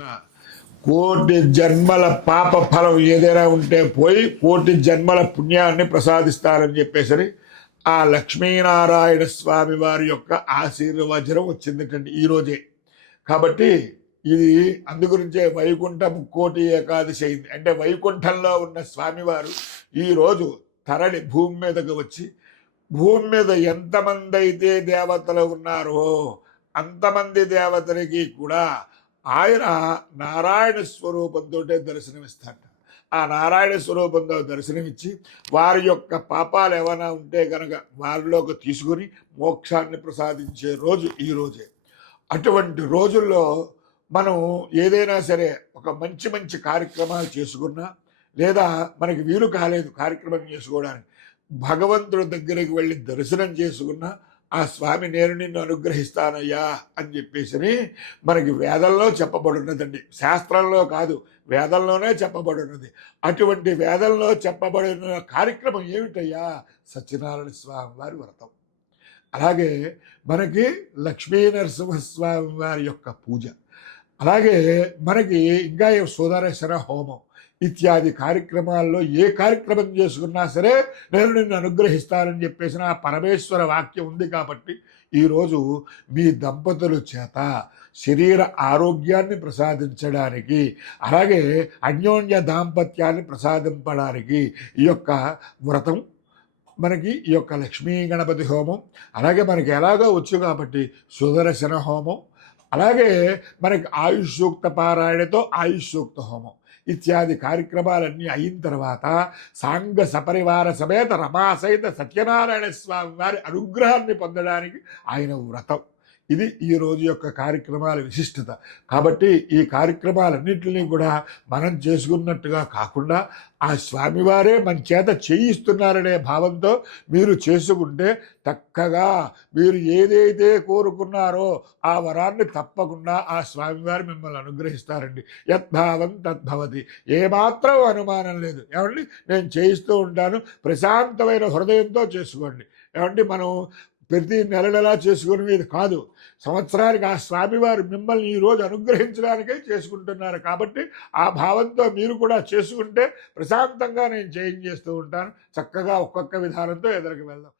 చేసుకున్న కోటి జన్మల పాప ఫలం ఏదైనా ఉంటే పోయి కోటి జన్మల పుణ్యాన్ని ప్రసాదిస్తారని చెప్పేసరి ఆ లక్ష్మీనారాయణ స్వామి వారి యొక్క ఆశీర్వచనం వచ్చిందండి ఈరోజే. కాబట్టి ఇది అందుగురించే వైకుంఠం కోటి ఏకాదశి అయింది. అంటే వైకుంఠంలో ఉన్న స్వామివారు ఈరోజు తరలి భూమి మీదకి వచ్చి భూమి మీద ఎంతమంది అయితే దేవతలు ఉన్నారో అంతమంది దేవతలకి కూడా ఆయన నారాయణ స్వరూపంతో దర్శనమిస్తాడు. ఆ నారాయణ స్వరూపంతో దర్శనమిచ్చి వారి యొక్క పాపాలు ఏమైనా ఉంటే కనుక వారిలోకి తీసుకుని మోక్షాన్ని ప్రసాదించే రోజు ఈ రోజే. అటువంటి రోజుల్లో మనం ఏదైనా సరే ఒక మంచి మంచి కార్యక్రమాలు చేసుకున్నా లేదా మనకి వీలు కాలేదు కార్యక్రమం చేసుకోవడానికి భగవంతుడి దగ్గరికి వెళ్ళి దర్శనం చేసుకున్నా ఆ స్వామి నేను నిన్ను అనుగ్రహిస్తానయ్యా అని చెప్పేసి మనకి వేదంలో చెప్పబడినదండి. శాస్త్రంలో కాదు, వేదంలోనే చెప్పబడినది. అటువంటి వేదంలో చెప్పబడిన కార్యక్రమం ఏమిటయ్యా? సత్యనారాయణ స్వామి వారి వ్రతం. అలాగే మనకి లక్ష్మీ నరసింహస్వామి వారి యొక్క పూజ, అలాగే మనకి ఇంకా సుదర్శన హోమం ఇత్యాది కార్యక్రమాల్లో ఏ కార్యక్రమం చేసుకున్నా సరే నేను నిన్ను అనుగ్రహిస్తానని చెప్పేసి ఆ పరమేశ్వర వాక్యం ఉంది. కాబట్టి ఈరోజు మీ దంపతుల చేత శరీర ఆరోగ్యాన్ని ప్రసాదించడానికి, అలాగే అన్యోన్య దాంపత్యాన్ని ప్రసాదింపడానికి ఈ యొక్క వ్రతం మనకి ఈ యొక్క లక్ష్మీ గణపతి హోమం, అలాగే మనకి ఎలాగో వచ్చు కాబట్టి సుదర్శన హోమం, అలాగే మనకి ఆయుష్ సూక్త పారాయణతో ఆయుష్ సూక్త హోమం ఇత్యాది కార్యక్రమాలన్నీ అయిన తర్వాత సాంగ సపరివార సమేత రమా సహిత సత్యనారాయణ స్వామి వారి అనుగ్రహాన్ని పొందడానికి ఆయన వ్రతం. ఇది ఈ రోజు యొక్క కార్యక్రమాల విశిష్టత. కాబట్టి ఈ కార్యక్రమాలన్నింటినీ కూడా మనం చేసుకున్నట్టుగా కాకుండా ఆ స్వామివారే మన చేత చేయిస్తున్నారనే భావంతో మీరు చేసుకుంటే చక్కగా మీరు ఏదైతే కోరుకున్నారో ఆ వరాన్ని తప్పకుండా ఆ స్వామివారు మిమ్మల్ని అనుగ్రహిస్తారండి. యద్భావం తద్భవతి, ఏమాత్రం అనుమానం లేదు. ఏమండి, నేను చేయిస్తూ ఉంటాను, ప్రశాంతమైన హృదయంతో చేసుకోండి. ఏమండి, మనం ప్రతి నెలలా చేసుకునేది కాదు, సంవత్సరానికి ఆ స్వామివారు మిమ్మల్ని ఈరోజు అనుగ్రహించడానికే చేసుకుంటున్నారు. కాబట్టి ఆ భావంతో మీరు కూడా చేసుకుంటే ప్రశాంతంగా నేను చేంజ్ చేస్తూ ఉంటాను. చక్కగా ఒక్కొక్క విధానంతో ఎదురుకు వెళ్దాం.